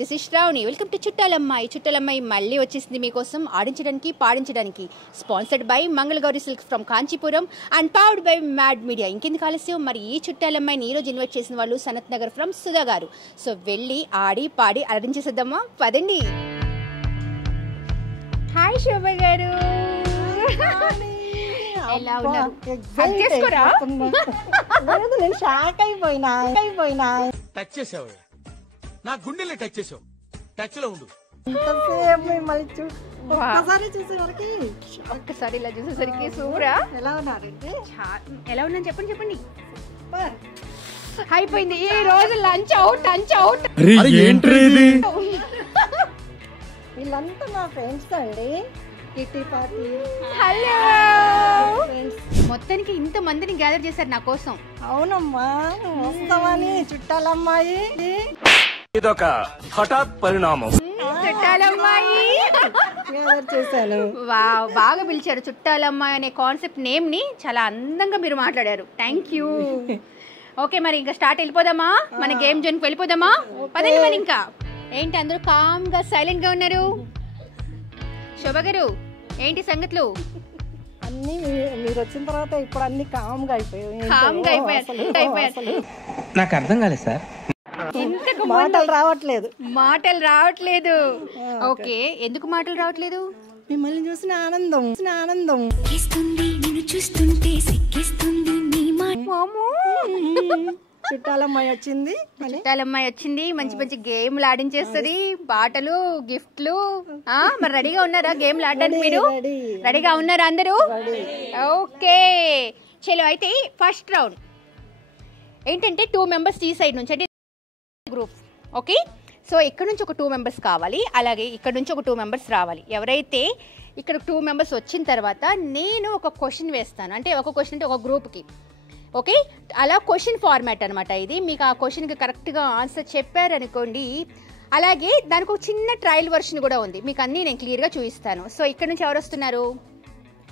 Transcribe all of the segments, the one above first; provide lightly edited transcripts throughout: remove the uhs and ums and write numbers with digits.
This is Shravani. Welcome to చుట్టాలమ్మాయి. చుట్టాలమ్మాయి మళ్ళీ వచ్చేసింది మీకోసం ఆడించడానికి పాడించడానికి. Sponsored by Mangalagowri silks from Kanchipuram and powered by mad media. ఇంకెందుకు ఆలస్యం, మరి ఈ చుట్టాలమ్మాయిని ఈరోజు ఇన్వైట్ చేసిన వాళ్ళు సనత్ నగర్ ఫ్రమ్ సుధా గారు. సో వెళ్ళి ఆడి పాడి అలరించేసేద్దామా, పదండి. హాయ్ శోభ గారు, ఎలా ఉన్నారు? నేను షాక్ అయిపోయినా. టచ్ చేసావు, నా గుండెల్ని టచ్ చేసావు. టచ్ లో ఉండు. ఒక్కసారి ఇలా చూసేసరికి సూపరా. ఎలా ఉన్నారంటే ఎలా ఉన్నాను చెప్పండి. అయిపోయింది ఈ రోజు లంచ్ అవుట్. వీళ్ళంతా మా ఫ్రెండ్స్ అండి. Kitty party. హలో, మొత్తానికి ఇంత మందిని గ్యాదర్ చేశారు నా కోసం. అవునమ్మా, వస్తామని చుట్టాలమ్మాయి. ఇదొక హఠాత్ పరిణామం. చుట్టాలమ్మాయి గ్యాదర్ చేశాను. బాగా పిలిచారు. చుట్టాలమ్మాయి అనే కాన్సెప్ట్ నేమ్ ని చాలా అందంగా మీరు మాట్లాడారు. Thank you. ఓకే, మరి ఇంకా స్టార్ట్ వెళ్ళిపోదామా? మన గేమ్ జోన్కి వెళ్ళిపోదామా? పదండి. మరి ఇంకా ఏంటి అందరూ కామ్ గా సైలెంట్ గా ఉన్నారు? శోభ గారు, ఏంటి సంగతులు? అన్ని మీరు వచ్చిన తర్వాత ఇప్పుడు అన్ని కామ్గా అయిపోయాయి. నాకు అర్థం కాలేదు సార్. మాటలు రావట్లేదు. ఓకే, ఎందుకు మాటలు రావట్లేదు? మిమ్మల్ని చూసిన ఆనందం చుట్టాలమ్మాయి వచ్చింది. మంచి మంచి గేమ్లు ఆడించేస్తుంది. పాటలు, గిఫ్ట్లు. మరి రెడీగా ఉన్నారా గేమ్లు ఆడడానికి? మీరు రెడీగా ఉన్నారా అందరూ? ఓకే చలో, అయితే ఫస్ట్ రౌండ్ ఏంటంటే 2 మెంబర్స్ ఈ సైడ్ నుంచి, అంటే గ్రూప్. ఓకే, సో ఇక్కడ నుంచి ఒక 2 మెంబర్స్ కావాలి, అలాగే ఇక్కడ నుంచి ఒక 2 మెంబర్స్ రావాలి. ఎవరైతే ఇక్కడ 2 మెంబర్స్ వచ్చిన తర్వాత నేను ఒక క్వశ్చన్ వేస్తాను. అంటే ఒక క్వశ్చన్ అంటే ఒక గ్రూప్కి. ఓకే, అలా క్వశ్చన్ ఫార్మాట్ అనమాట ఇది. మీకు ఆ క్వశ్చన్కి కరెక్ట్గా ఆన్సర్ చెప్పారనుకోండి, అలాగే దానికి ఒక చిన్న ట్రయల్ వర్షన్ కూడా ఉంది. మీకు అన్నీ నేను క్లియర్గా చూపిస్తాను. సో ఇక్కడ నుంచి ఎవరు వస్తున్నారు?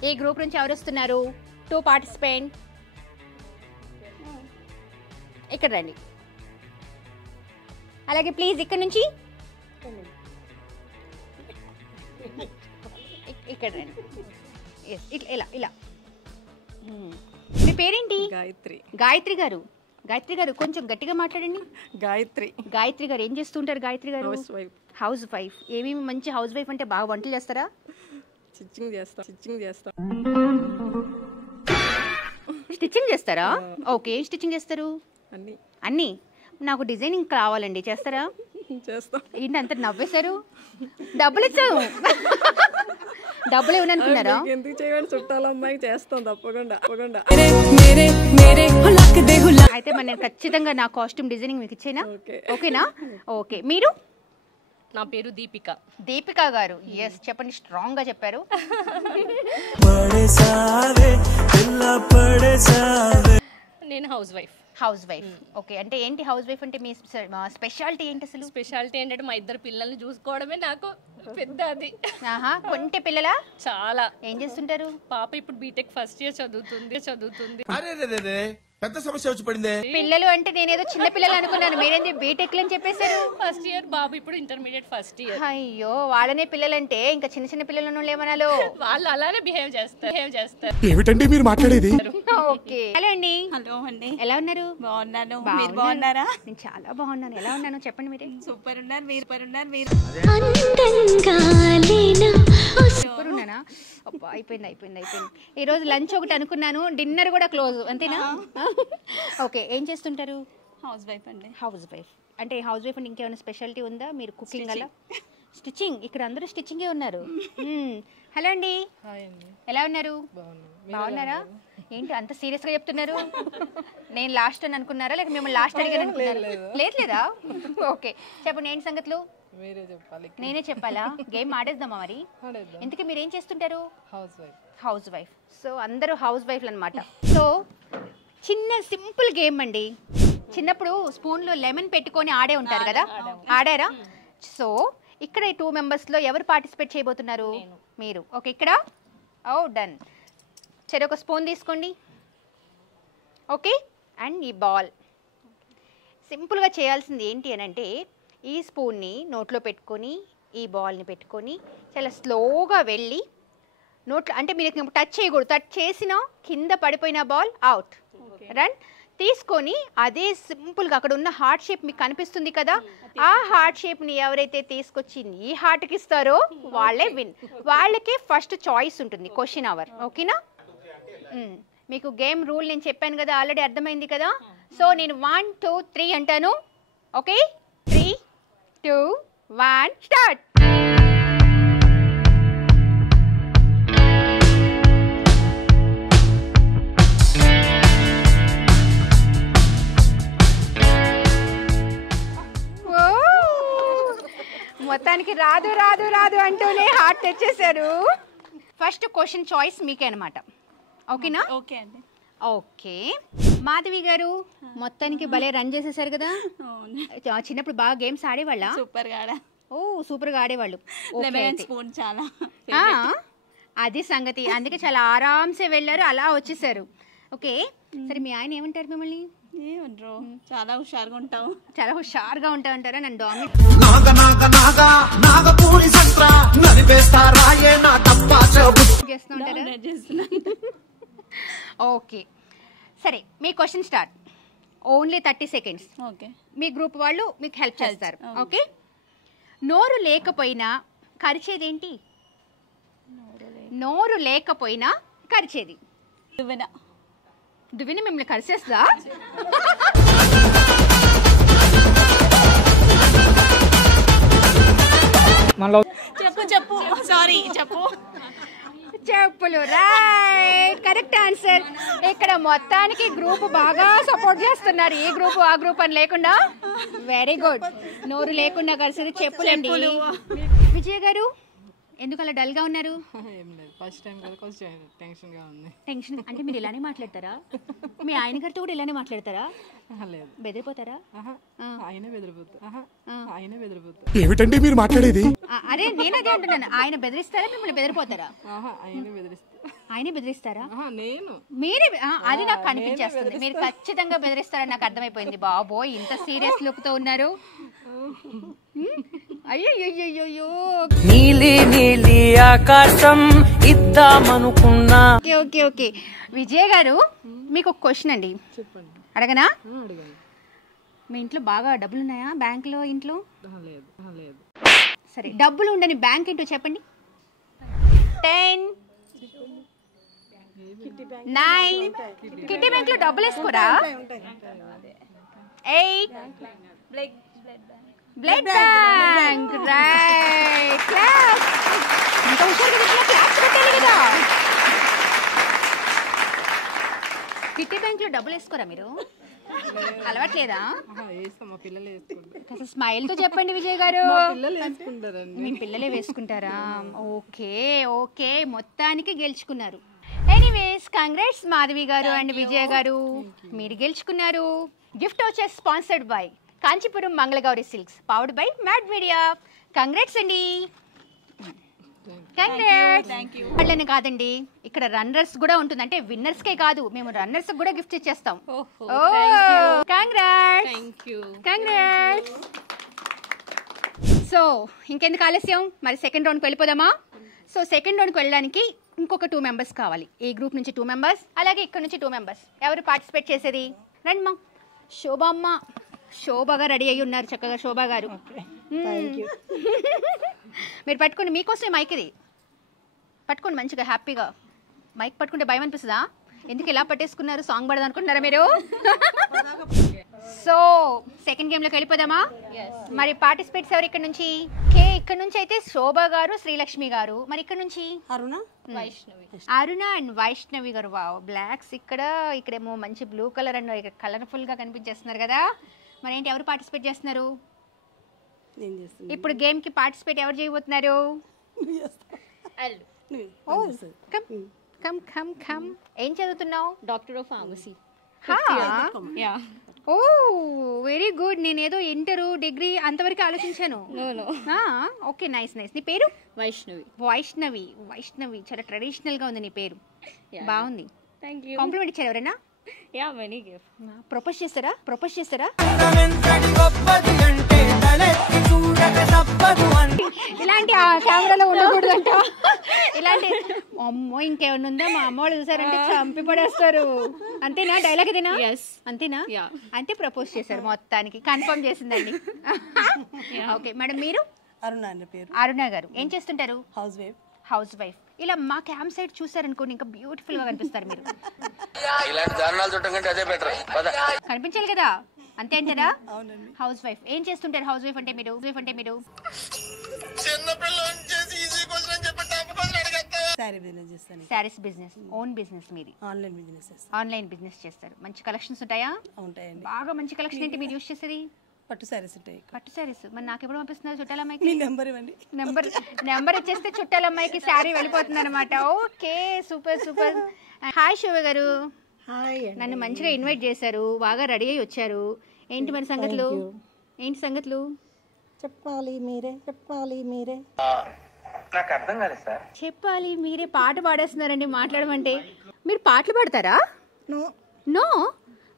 ఈ గ్రూప్ నుంచి ఎవరు వస్తున్నారు? 2 పార్టిసిపెంట్ ఇక్కడ రండి. అలాగే ప్లీజ్ ఇక్కడ నుంచి ఇక్కడ రండి. ఇలా మీ పేరేంటి? గాయత్రి గారు కొంచెం గట్టిగా మాట్లాడండి. గాయత్రి గారు ఏం చేస్తుంటారు? గాయత్రి గారు హౌస్ వైఫ్. ఏమేమి మంచి హౌస్ వైఫ్ అంటే బాగా వంటలు చేస్తారా? స్టిచ్చింగ్ చేస్తారా? ఓకే, ఏం స్టిచ్చింగ్ చేస్తారు? అన్నీ. నాకు డిజైనింగ్ కావాలండి, చేస్తారా? ఏంటి అంత నవ్వేశారు? డబ్బులు ఇచ్చాను. డబ్బులు ఏమనుకున్నారా? అయితే మరి నేను ఖచ్చితంగా నా కాస్ట్యూమ్ డిజైనింగ్ మీకు ఇచ్చేనా? ఓకేనా? ఓకే, మీరు? నా పేరు దీపిక గారు. ఎస్, చెప్పండి. స్ట్రాంగ్ గా చెప్పారు. నేను హౌస్ వైఫ్. ఓకే, అంటే ఏంటి హౌస్ వైఫ్ అంటే మీ స్పెషాలిటీ ఏంటి అసలు? స్పెషాలిటీ ఏంటంటే మా 2 పిల్లల్ని చూసుకోవడమే నాకు పెద్ద అది. కొంటే పిల్లలా? చాలా. ఏం చేస్తుంటారు? పాప ఇప్పుడు బీటెక్ ఫస్ట్ ఇయర్ చదువుతుంది. పెద్ద సమస్య వచ్చి పడింది. పిల్లలు అంటే నేనేదో చిన్న పిల్లలు అనుకున్నాను. మీరేంటి బీటెక్ అని చెప్పేశారు? ఫస్ట్ ఇయర్, బాబు ఇప్పుడు ఇంటర్మీడియట్ ఫస్ట్ ఇయర్. అయ్యో, వాళ్ళనే పిల్లలంటే ఇంకా చిన్న పిల్లలను ఏమనాలో? వాళ్ళు అలానే బిహేవ్ చేస్తారు. ఏమిటండి మీరు మాట్లాడేది? ఓకే, హలో అండి. హలో అండి, ఎలా ఉన్నారు? బాగున్నాను. మీరు బాగున్నారా? నేను చాలా బాగున్నాను. ఎలా ఉన్నాను చెప్పండి మీరే. సూపర్ ఉన్నారు మీరు. సూపర్ ఉన్నానా? అయిపోయింది. ఈ రోజు లంచ్ ఒకటి అనుకున్నాను, డిన్నర్ కూడా క్లోజ్, అంతేనా? ఓకే, ఏం చేస్తుంటారు? హౌస్ వైఫ్ అండి. హౌస్ వైఫ్ అంటే హౌస్ వైఫ్ అంటే ఇంకేమైనా స్పెషాలిటీ ఉందా? మీరు కుకింగ్ అలా? స్టిచ్చింగ్. ఇక్కడ అందరూ స్టిచ్చింగే ఉన్నారు. హలో అండి, ఎలా ఉన్నారు? బాగున్నారా? ఏంటి అంత సీరియస్ గా చెప్తున్నారు? నేను లాస్ట్ అని అనుకున్నారా, లేక మిమ్మల్ని లాస్ట్ అడిగాను అనుకున్నారా? లేదా? ఓకే, చెప్పండి ఏంటి సంగతులు? నేనే చెప్పాలా? గేమ్ ఆడేద్దామా మరి? ఇంతకీ మీరు ఏం చేస్తుంటారు? House wife. సో అందరూ హౌస్ వైఫ్లు అనమాట. సో చిన్న సింపుల్ గేమ్ అండి. చిన్నప్పుడు స్పూన్లో లెమన్ పెట్టుకొని ఆడే ఉంటారు కదా, ఆడారా? సో ఇక్కడ ఈ 2 మెంబర్స్లో ఎవరు పార్టిసిపేట్ చేయబోతున్నారు? మీరు. ఓకే, ఇక్కడ డన్. సరే, ఒక స్పూన్ తీసుకోండి. ఓకే, అండ్ ఈ బాల్ సింపుల్గా చేయాల్సింది ఏంటి అని అంటే, ఈ స్పూన్ని నోట్లో పెట్టుకొని ఈ బాల్ని పెట్టుకొని చాలా స్లోగా వెళ్ళి నోట్లో, అంటే మీరు టచ్ చేయకూడదు, టచ్ చేసినా కింద పడిపోయిన బాల్ అవుట్. రన్ తీసుకొని అదే సింపుల్గా అక్కడ ఉన్న హార్ట్ షేప్ మీకు కనిపిస్తుంది కదా, ఆ హార్ట్ షేప్ని ఎవరైతే తీసుకొచ్చి ఈ హార్ట్కి ఇస్తారో వాళ్ళే విన్. వాళ్ళకే ఫస్ట్ చాయిస్ ఉంటుంది క్వశ్చన్ అవర్. ఓకేనా? మీకు గేమ్ రూల్ నేను చెప్పాను కదా, ఆల్రెడీ అర్థమైంది కదా. సో నేను 1 2 3 అంటాను. Okay, 3 2 1 start. మొత్తానికి రాదు రాదు రాదు అంటూనే హార్ట్ తెచ్చేశారు. ఫస్ట్ క్వశ్చన్ చాయిస్ మీకే అనమాట. ఓకేనా? ఓకే అండి. ఓకే, మాధవి గారు మొత్తానికి భలే రన్ చేసేసారు కదా. చిన్నప్పుడు బాగా గేమ్స్ ఆడేవాళ్ళ? సూపర్ గా. ఓ సూపర్గా ఆడేవాళ్ళు. స్పూన్ చాలా అది సంగతి, అందుకే చాలా ఆరామ్సే వెళ్ళారు, అలా వచ్చేసారు. ఓకే, సరే మీ ఆయన ఏమంటారు మిమ్మల్ని? ఏమంటారు, చాలా హుషారుగా ఉంటావు. చాలా హుషారుగా ఉంటా అంటారా? నన్ను డామినేట్ చేస్తూ ఉంటారా? ఓకే సరే, మీ question start. Only 30 seconds. Okay, మీ గ్రూప్ వాళ్ళు మీకు హెల్ప్ చేస్తారు. ఓకే, నోరు లేకపోయినా కరిచేదేంటి? నోరు లేకపోయినా కరిచేది? దువ్వెన. దువ్వెన మిమ్మల్ని కరిచేస్తా? చెప్పు చెప్పు, సారీ చెప్పు. చెప్పులు. Right, correct answer. ఇక్కడ మొత్తానికి గ్రూప్ బాగా సపోర్ట్ చేస్తున్నారు, ఈ గ్రూప్ ఆ గ్రూప్ అని లేకుండా. Very good. నోరు లేకుండా కలిసి చెప్పులండి. విజయ గారు ఎందుకు అలా డల్ గా ఉన్నారు? ఏం లేదు, ఫస్ట్ టైం కదా, కొంచెం టెన్షన్ గా ఉంది. టెన్షన్ అంటే మీరు ఇలానే మాట్లాడతారా? మీ ఆయన గారితో కూడా ఇలానే మాట్లాడతారా? లేదు. బెదిరిపోతారా? ఆయన బెదిరిపోతారు. ఆయన బెదిరిపోతారు. ఏమిటండి మీరు మాట్లాడేది? అదే నేను అదే అంటున్నాను, ఆయన బెదిరిస్తారా మిమ్మల్ని బెదిరిపోతారా? ఆయన బెదిరిస్తారు. ఆయనే బెదిరిస్తారా? నేను మీరే అది నాకు కనిపించేస్తుంది, మీరు ఖచ్చితంగా బెదిరిస్తారని నాకు అర్థమైపోయింది. బాబోయ్, ఇంత సీరియస్ లుక్ తో ఉన్నారు. అయ్యో, నీలి నీలి ఆకాశం ఇద్దామనుకున్నా. ఓకే ఓకే, విజయ్ గారు మీకు ఒక క్వశ్చన్ అండి. చెప్పండి. అడగనా? అడగండి. మీ ఇంట్లో బాగా డబ్బులు ఉన్నాయా? బ్యాంకులో ఇంట్లో? లేదు లేదు. సరే, డబ్బులు ఉండని బ్యాంక్ ఏంటో చెప్పండి. 10 9 కిట్టి బ్యాంక్ లో డబ్బులు వేసుకోరా? 8 బ్లడ్ బ్యాంక్. Right, class. ఇంకా హుషారుగా క్లాస్ పెట్టాలి కదా. కిట్టి బ్యాంక్ లో డబ్బులు వేసుకోరా మీరు? అలవాట్లేదా? మా పిల్లలు వేసుకుంటారు. స్మైల్ తో చెప్పండి విజయ్ గారు. పిల్లలు వేసుకుంటారండి. మీ పిల్లలే వేసుకుంటారా? ఓకే ఓకే, మొత్తానికి గెలుచుకున్నారు. ఎనీవేస్, కంగ్రాట్స్ మాధవి గారు అండ్ విజయ్ గారు, మీరు గెలుచుకున్నారు. గిఫ్ట్ వచ్చేసి sponsored by Kanchipuram Mangalagowri silks, powered by mad media. Congrats అండి. కంగ్రాట్స్. వాళ్ళని కాదండి, ఇక్కడ రన్నర్స్ కూడా ఉంటుంది, అంటే విన్నర్స్ కే కాదు, మేము రన్నర్స్ కూడా గిఫ్ట్ ఇచ్చేస్తాం. కంగ్రాట్స్. కంగ్రాట్స్. సో ఇంకెందుకు ఆలస్యం, మరి సెకండ్ రౌండ్కి వెళ్ళిపోదామా? సో సెకండ్ రౌండ్కి వెళ్ళడానికి ఇంకొక 2 members కావాలి. ఈ గ్రూప్ నుంచి 2 members, అలాగే ఇక్కడ నుంచి 2 members. ఎవరు పార్టిసిపేట్ చేసేది? రండి మా. శోభ అమ్మ, శోభగా రెడీ అయ్యి ఉన్నారు చక్కగా. శోభ గారు మీరు పట్టుకోండి, మీకోసమే మైక్ ఇది పట్టుకోండి మంచిగా హ్యాపీగా. మైక్ పట్టుకుంటే భయం అనిపిస్తుందా? ఎందుకు ఇలా పట్టేసుకున్నారు? సాంగ్ పడదు అనుకుంటున్నారా మీరు? సో సెకండ్ గేమ్లోకి వెళ్ళిపోదామా? మరి పార్టిసిపేట్స్ ఎవరు ఇక్కడ నుంచి? ఇక్కడ నుంచి అయితే శోభ గారు, శ్రీలక్ష్మి గారు. మరి ఇక్కడ నుంచి అరుణ అండ్ వైష్ణవి గారు. వావ్, బ్లాక్స్ ఇక్కడేమో మంచి బ్లూ కలర్ అండ్ ఇక్కడ కలర్ఫుల్ గా కనిపించేస్తున్నారు కదా. మరి ఏంటి, ఎవరు పార్టిసిపేట్ చేస్తున్నారు ఇప్పుడు? గేమ్ కి పార్టిసిపేట్ ఎవరు చేయబోతున్నారు? ఏం చదువుతున్నావు? Doctor of pharmacy. Oh very good. నేనేదో ఇంటర్ డిగ్రీ అంతవరకు ఆలోచించాను. Okay, nice nice. నీ పేరు? వైష్ణవి. వైష్ణవి. వైష్ణవి చాలా ట్రెడిషనల్ గా ఉంది నీ పేరు, బాగుంది. కాంప్లిమెంట్ ఇచ్చారు ఎవరైనా? Yeah, money gift. ప్రపోజ్ చేస్తారా? తలెత్తి చూడక తప్పదు అని ఇలాంటి ఆ కెమెరాలో ఉండకూడదు అంట. ఇలాంటి అమ్మో ఇంకేమన్నా ఉందా, మా అమ్మ వాళ్ళు చూసారంటే చంపి పడేస్తారు. అంతేనా డైలాగ్ ఇదేనా? అంతేనా? అంటే ప్రపోజ్ చేశారు మొత్తానికి, కన్ఫర్మ్ చేసిందండి. ఓకే మేడం, మీరు? అరుణ అన్న పేరు. అరుణ గారు ఏం చేస్తుంటారు? House wife. House wife. ఇలా మా క్యాంప్ సైడ్ చూసారనుకోండి ఇంకా బ్యూటిఫుల్ గా కనిపిస్తారు మీరు. ఇలాంటి దారుణాలు చూడటం కంటే అదే బెటర్. కనిపించాలి కదా, అంతే అంటారా? అవునండి. హౌస్ వైఫ్ ఏం చేస్తుంటారు? హౌస్ వైఫ్ అంటే మీరు శారీ బిజినెస్ చేస్తాను. శారీస్ బిజినెస్, ఓన్ బిజినెస్ మీది? ఆన్లైన్ బిజినెస్ చేస్తాను. ఆన్లైన్ బిజినెస్ చేస్తారు. మంచి కలెక్షన్స్ ఉంటాయా? ఉంటాయండి. బాగా మంచి కలెక్షన్ ఏంటి మీరు యూస్ చేసేది? పట్టు శారీస్ ఉంటాయి. పట్టు శారీస్. మరి నాకు ఎప్పుడు పంపిస్తున్నారు చుట్టాల మీ అమ్మాయికి? నెంబర్ ఇవ్వండి. నెంబర్ ఇచ్చేస్తే చుట్టాల అమ్మాయికి శారీ వెళ్ళిపోతుంది అనమాట. Okay, super super. Hi Shiva గారు. హాయ్. నన్ను మంచిగా ఇన్వైట్ చేశారు, బాగా రెడీ అయ్యి వచ్చారు. ఏంటి మరి సంగతులు? ఏంటి సంగతులు? చెప్పాలి మీరే. నాకు అర్థం కాలేదు సార్. చెప్పాలి మీరే. పాట పాడేస్తున్నారండి మాట్లాడమంటే. మీరు పాటలు పాడతారా? నో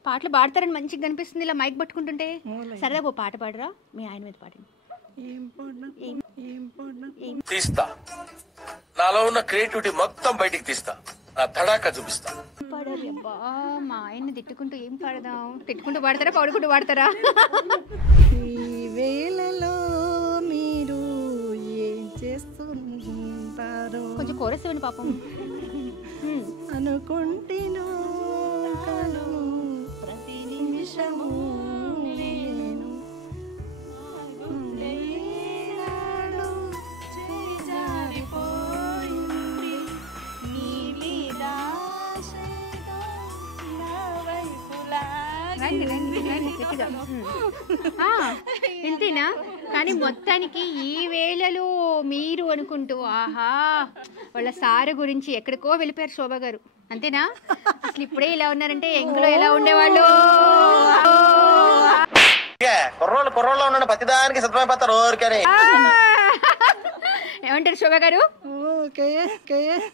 పాటలు పాడతారని మంచిగా కనిపిస్తుంది ఇలా మైక్ పట్టుకుంటుంటే. సరదాగా ఓ పాట పాడరా, మీ ఆయన మీద పాడండి. తీస్తా, నాలో ఉన్న క్రియేటివిటీ మొత్తం బయటికి తీస్తా, నా తడాకా చూపిస్తా. పాడాలి. అబ్బా, మా ఆయన్ని తిట్టుకుంటూ ఏం పాడదాం? తిట్టుకుంటూ పాడతారా, పాడుకుంటూ పాడతారా? ఈ వేళలో మీరు ఏం చేస్తుంటారో కొంచెం కోరస్ ఇవ్వండి పాపం. అనుకుంటేనో కను ప్రతి నిమిషము నేను ఏనాడు చేజారిపోయింది నీలి దాశతో నా వైపులా. రండి గట్టిగా. ఇంతేనా? కానీ మొత్తానికి ఈ వేళలో మీరు అనుకుంటూ ఆహా వాళ్ళ సారు గురించి ఎక్కడికో వెళ్ళిపోయారు శోభ గారు. అంతేనా? అసలు ఇప్పుడే ఇలా ఉన్నారంటే ఎంగులో ఎలా ఉండేవాళ్ళు. కుర్రోళ్ళు ఉన్నాడు, ప్రతిదానికి సత్యమైపోతారు. ఏమంటారు శోభ గారు?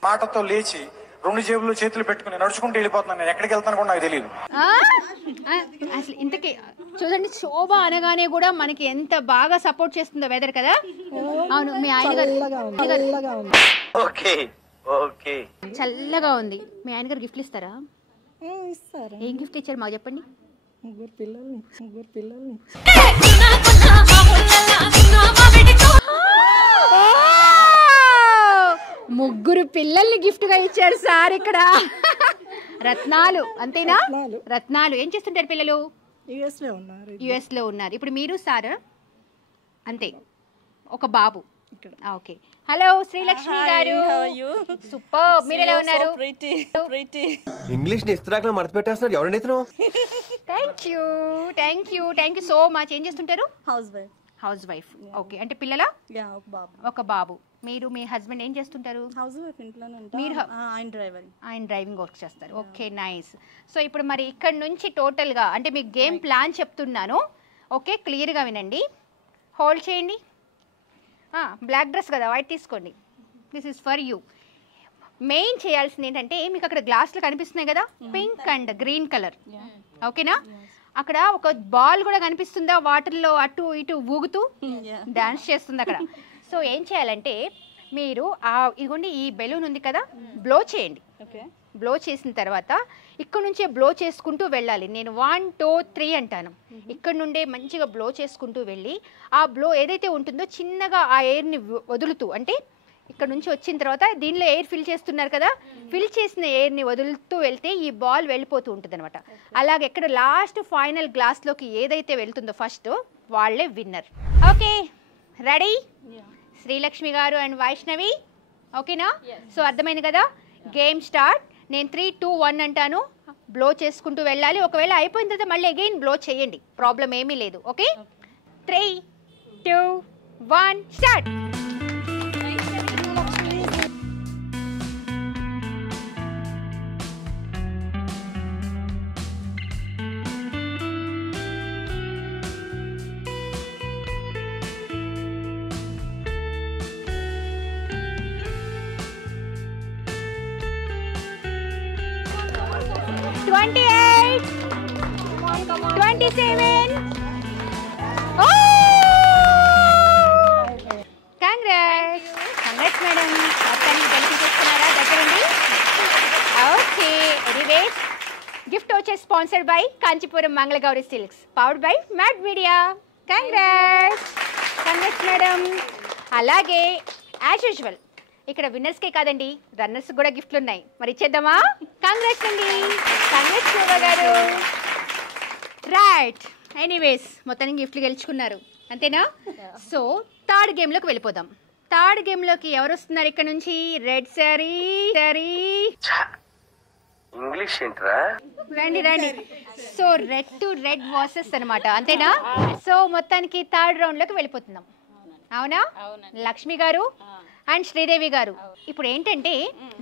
మాటతో లేచి 2 జేబులు చేతులు పెట్టుకుని నడుచుకుంటూ వెళ్ళిపోతున్నాను. నేను ఎక్కడికి వెళ్తాను కూడా నాకు తెలియదు. అసలు ఇంతకీ చూడండి, శోభ అనగానే కూడా మనకి ఎంత బాగా సపోర్ట్ చేస్తుందో వెదర్ కదా. అవును, మీ ఆయన గారు చల్లగా ఉంది. మీ ఆయన గారు గిఫ్ట్లు ఇస్తారా? ఇస్తారు. ఏం గిఫ్ట్ ఇచ్చారు మాకు చెప్పండి. 3 పిల్లల్ని. ముగ్గురు పిల్లల్ని గిఫ్ట్ గా ఇచ్చారు సార్ ఇక్కడ. రత్నాలు. అంతేనా? రత్నాలు. ఏం చేస్తుంటారు పిల్లలు? యుఎస్ లో ఉన్నారు. ఇప్పుడు మీరు సార్ అంతే, ఒక బాబు. ఓకే. హలో శ్రీలక్ష్మి గారు. సూపర్. మీరు ఎలా ఉన్నారు? ఇంగ్లీష్ ని ఇస్త్రాకులో మడత పెట్టేస్తున్నారు. ఎవరండి ఇతను? Thank you so much. ఏం చేస్తుంటారు? House wife. ఓకే. అంటే పిల్లల? ఒక బాబు. మీరు మీ హస్బెండ్ ఏం చేస్తుంటారు? హౌస్ వైఫ్, ఇంట్లోనే ఉంటారు. మీరు ఆయన డ్రైవింగ్ వర్క్ చేస్తారు. Okay, nice. సో ఇప్పుడు మరి ఇక్కడ నుంచి టోటల్గా అంటే మీకు గేమ్ ప్లాన్ చెప్తున్నాను. ఓకే, క్లియర్గా వినండి. హోల్డ్ చేయండి. బ్లాక్ డ్రెస్ కదా, వైట్ తీసుకోండి. This is for you. Main చేయాల్సింది ఏంటంటే మీకు అక్కడ గ్లాసులు కనిపిస్తున్నాయి కదా, పింక్ అండ్ గ్రీన్ కలర్. ఓకేనా? అక్కడ ఒక బాల్ కూడా కనిపిస్తుందా వాటర్లో అటు ఇటు ఊగుతూ డాన్స్ చేస్తుంది అక్కడ. సో ఏం చేయాలంటే మీరు ఇదిగోండి ఈ బెలూన్ ఉంది కదా, బ్లో చేయండి. బ్లో చేసిన తర్వాత ఇక్కడ నుంచే బ్లో చేసుకుంటూ వెళ్ళాలి. నేను 1 2 3 అంటాను. ఇక్కడ నుండే మంచిగా బ్లో చేసుకుంటూ వెళ్ళి ఆ బ్లో ఏదైతే ఉంటుందో చిన్నగా ఆ ఎయిర్ని వదులుతూ, అంటే ఇక్కడ నుంచి వచ్చిన తర్వాత దీనిలో ఎయిర్ ఫిల్ చేస్తున్నారు కదా, ఫిల్ చేసిన ఎయిర్ని వదులుతూ వెళ్తే ఈ బాల్ వెళ్ళిపోతూ ఉంటుంది అనమాట. అలాగే ఎక్కడ లాస్ట్ ఫైనల్ గ్లాస్లోకి ఏదైతే వెళ్తుందో ఫస్ట్ వాళ్ళే విన్నర్. Okay, ready? శ్రీలక్ష్మి గారు అండ్ వైష్ణవి, ఓకేనా? సో అర్థమైంది కదా. Game start. నేను 3 2 1 అంటాను, బ్లో చేసుకుంటూ వెళ్ళాలి. ఒకవేళ అయిపోయిన తర్వాత మళ్ళీ అగైన్ బ్లో చేయండి, ప్రాబ్లం ఏమీ లేదు. Okay, 3 2 1 start. Come on. 27. Oh! Congrats madam. మొత్తాన్ని గెలిపించేస్తున్నారా దగ్గరుండి? ఓకే, ఎనీవేస్ గిఫ్ట్ వచ్చేసి sponsored by Kanchipuram Mangalagowri silks, powered by mad media. Congrats madam. అలాగే యాజ్ యూజువల్ ఇక్కడ విన్నర్స్కే కాదండి, రన్నర్స్ కూడా గిఫ్ట్లు ఉన్నాయి. మరి ఇచ్చేద్దామా? కంగ్రాట్స్ అండి. కంగ్రాట్స్ శోభ గారు. రైట్, ఎనీవేస్ మొత్తానికి గిఫ్ట్లు గెలుచుకున్నారు అంతేనా? సో థర్డ్ గేమ్లోకి వెళ్ళిపోదాం. థర్డ్ గేమ్లోకి ఎవరు వస్తున్నారు ఇక్కడ నుంచి? Red sorry. ఇంగ్లీష్ ఏంట్రా? రండి. So red to red versus అనమాట అంతేనా? సో మొత్తానికి థర్డ్ రౌండ్లోకి వెళ్ళిపోతున్నాం. అవునా? లక్ష్మి గారు అండ్ శ్రీదేవి గారు, ఇప్పుడు ఏంటంటే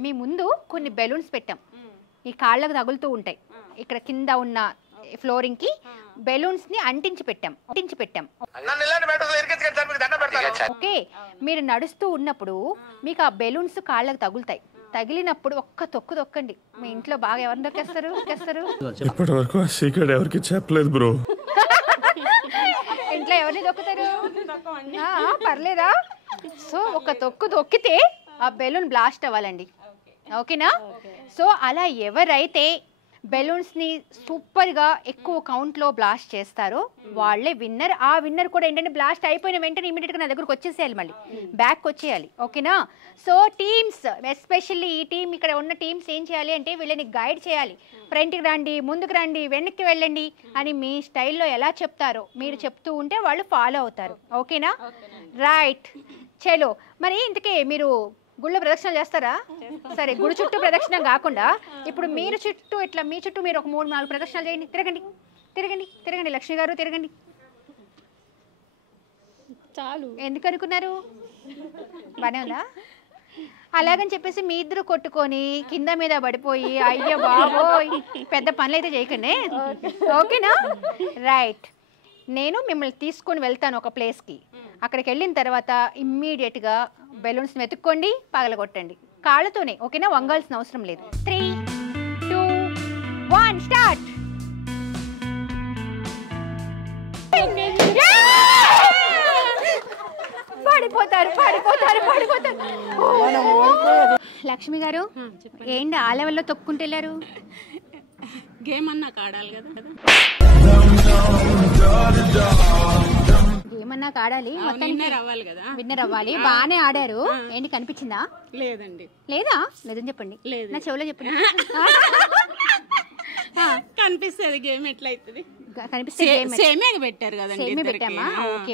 మీ ముందు కొన్ని బెలూన్స్ పెట్టాం, ఈ కాళ్ళకు తగులుతూ ఉంటాయి. ఇక్కడ కింద ఉన్న ఫ్లోరింగ్ కి బెలూన్స్ ని అంటించి పెట్టాం. ఓకే, మీరు నడుస్తూ ఉన్నప్పుడు మీకు ఆ బెలూన్స్ కాళ్ళకు తగులుతాయి. తగిలినప్పుడు ఒక్క తొక్కు తొక్కండి. మీ ఇంట్లో బాగా ఎవరిని తొక్కేస్తారు? ఇప్పటి వరకు ఆ సీక్రెట్ ఎవరికి చెప్పలేదు బ్రో. ఇంట్లో ఎవరిని తొక్కుతారు? పర్లేదా? సో ఒక తొక్కు తొక్కితే ఆ బెలూన్ బ్లాస్ట్ అవ్వాలండి. ఓకేనా? సో అలా ఎవరైతే బెలూన్స్ని సూపర్గా ఎక్కువ కౌంట్లో బ్లాస్ట్ చేస్తారో వాళ్ళే విన్నర్. ఆ విన్నర్ కూడా ఏంటంటే బ్లాస్ట్ అయిపోయిన వెంటనే ఇమీడియట్గా నా దగ్గరకు వచ్చేసేయాలి, మళ్ళీ బ్యాక్ వచ్చేయాలి. ఓకేనా? సో టీమ్స్, ఎస్పెషల్లీ ఈ టీం, ఇక్కడ ఉన్న టీమ్స్ ఏం చేయాలి అంటే వీళ్ళని గైడ్ చేయాలి. ఫ్రంట్కి రండి, ముందుకు రండి, వెనక్కి వెళ్ళండి అని మీ స్టైల్లో ఎలా చెప్తారో మీరు చెప్తూ ఉంటే వాళ్ళు ఫాలో అవుతారు. ఓకేనా? రైట్, చలో. మరి ఇంతకీ మీరు గుళ్ళో ప్రదక్షిణలు చేస్తారా? సరే, గుడి చుట్టూ ప్రదక్షిణం కాకుండా ఇప్పుడు మీరు చుట్టూ ఇట్లా మీ చుట్టూ మీరు ఒక 3-4 ప్రదక్షిణాలు చేయండి. తిరగండి లక్ష్మి గారు, తిరగండి. చాలు. ఎందుకు అనుకున్నారు? బానే ఉందా? అలాగని చెప్పేసి మీ ఇద్దరు కొట్టుకొని కింద మీద పడిపోయి అయ్యో బాబోయ్ పెద్ద పనులు అయితే చేయకండి. ఓకేనా? రైట్, నేను మిమ్మల్ని తీసుకొని వెళ్తాను ఒక ప్లేస్కి. అక్కడికి వెళ్ళిన తర్వాత ఇమ్మీడియట్గా బెలూన్స్ వెతుక్కోండి, పగలగొట్టండి కాళ్ళతోనే. ఓకేనా? వంగాల్సిన అవసరం లేదు. 3, 2, 1 స్టార్ట్. పడిపోతారు. లక్ష్మి గారు ఏంటి ఆ లెవెల్లో తొక్కుంటూ వెళ్ళారు? గేమ్ అన్నా ఆడాలి కదా. గేమ్ అన్నా ఆడాలి, అవ్వాలి కదా, విన్నర్ అవ్వాలి. బాగానే ఆడారు. ఏంటి కనిపించిందా? లేదండి. లేదా? లేదని చెప్పండి. నా చెవులో చెప్పండి. కనిపిస్తుంది గేమ్ ఎట్లయితుంది? సేమే పెట్టారు కదండి. సేమే పెట్టామా?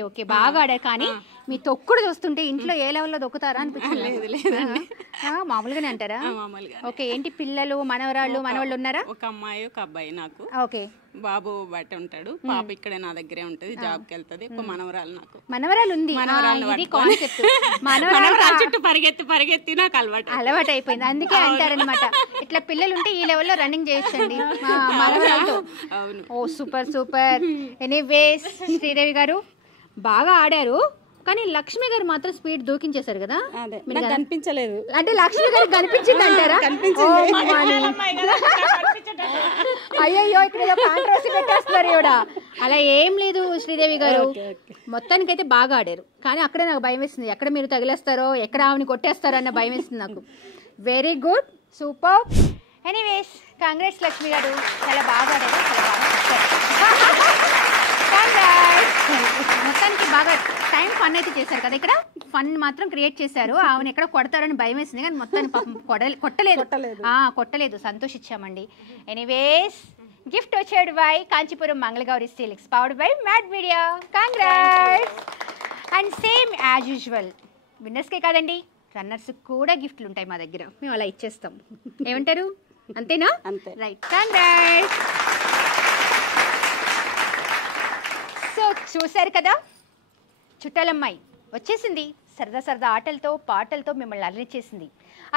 ఓకే, బాగా ఆడారు. కానీ మీ తొక్కుడు చూస్తుంటే ఇంట్లో ఏ లెవెల్లో దొక్కుతారా అనిపించింది? మామూలుగానే అంటారా? ఓకే, ఏంటి పిల్లలు, మనవరాళ్ళు, మనవాళ్ళు ఉన్నారా? ఒక అమ్మాయి ఒక అబ్బాయి. నాకు ఓకే, బాబు బయట ఉంటాడు, పాప ఇక్కడే నా దగ్గరే ఉంటది, జాబ్ కి వెళ్తది. ఒక మనవరాలు, నాకు మనవరాలు ఉంది. చుట్టూ పరిగెత్తి నాకు అలవాటు అయిపోయింది. అందుకే అంటారనమాట ఇట్లా పిల్లలు ఉంటే ఈ లెవెల్లో రన్నింగ్ చేయొచ్చండి మనవరాలతో. ఓ సూపర్. ఎనీవేస్ శ్రీదేవి గారు బాగా ఆడారు, కానీ లక్ష్మి గారు మాత్రం స్పీడ్ దూకించేశారు కదా. కనిపించలేదు అంటే లక్ష్మి గారు కనిపించింది అంటారా? అయ్యో, ఇక్కడ కాంట్రవర్సీ పెట్టేస్తున్నారు ఇవిడ. అలా ఏం లేదు శ్రీదేవి గారు, మొత్తానికైతే బాగా ఆడారు. కానీ అక్కడే నాకు భయం వేస్తుంది, ఎక్కడ మీరు తగిలేస్తారో, ఎక్కడ ఆమెను కొట్టేస్తారో అన్న భయం వేస్తుంది నాకు. Very good, super. Anyways congrats Lakshmi గారు, చాలా బాగా ఆడారు, చాలా బాగా. మొత్తానికి బాగా టైం ఫన్ అయితే చేశారు కదా. ఇక్కడ ఫన్ మాత్రం క్రియేట్ చేశారు. ఆమెను ఎక్కడ కొడతారని భయం వేసింది, కానీ మొత్తానికి పాపం కొట్టలేదు. సంతోషించామండి. ఎనీవేస్ గిఫ్ట్ వచ్చాడు by Kanchipuram Mangalagowri silks, powered by mad media. Congrats. And same as usual విన్నర్స్కే కాదండి, రన్నర్స్ కూడా గిఫ్ట్లు ఉంటాయి మా దగ్గర. మేము అలా ఇచ్చేస్తాం. ఏమంటారు? అంతేనా? అంతే. Right, congrats. సో చూశారు కదా, చుట్టాలమ్మాయి వచ్చేసింది. సరదా ఆటలతో పాటలతో మిమ్మల్ని అలరించేసింది.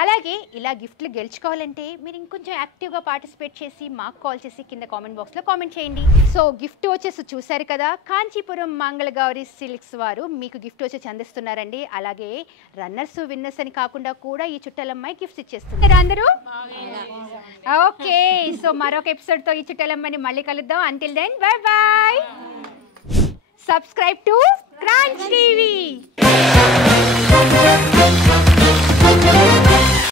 అలాగే ఇలా గిఫ్ట్లు గెలుచుకోవాలంటే మీరు ఇంకొంచెం యాక్టివ్గా పార్టిసిపేట్ చేసి మాకు కాల్ చేసి కింద కామెంట్ బాక్స్లో కామెంట్ చేయండి. సో గిఫ్ట్ వచ్చేసి చూశారు కదా, కాంచీపురం మంగళగౌరి సిల్క్స్ వారు మీకు గిఫ్ట్ వచ్చేసి అందిస్తున్నారండి. అలాగే రన్నర్స్ విన్నర్స్ అని కాకుండా కూడా ఈ చుట్టాలమ్మాయి గిఫ్ట్స్ ఇచ్చేస్తుంది. అందరూ ఓకే. సో మరొక ఎపిసోడ్తో ఈ చుట్టాలమ్మాయిని మళ్ళీ కలుద్దాం. Until then bye bye. Subscribe to Crunch TV.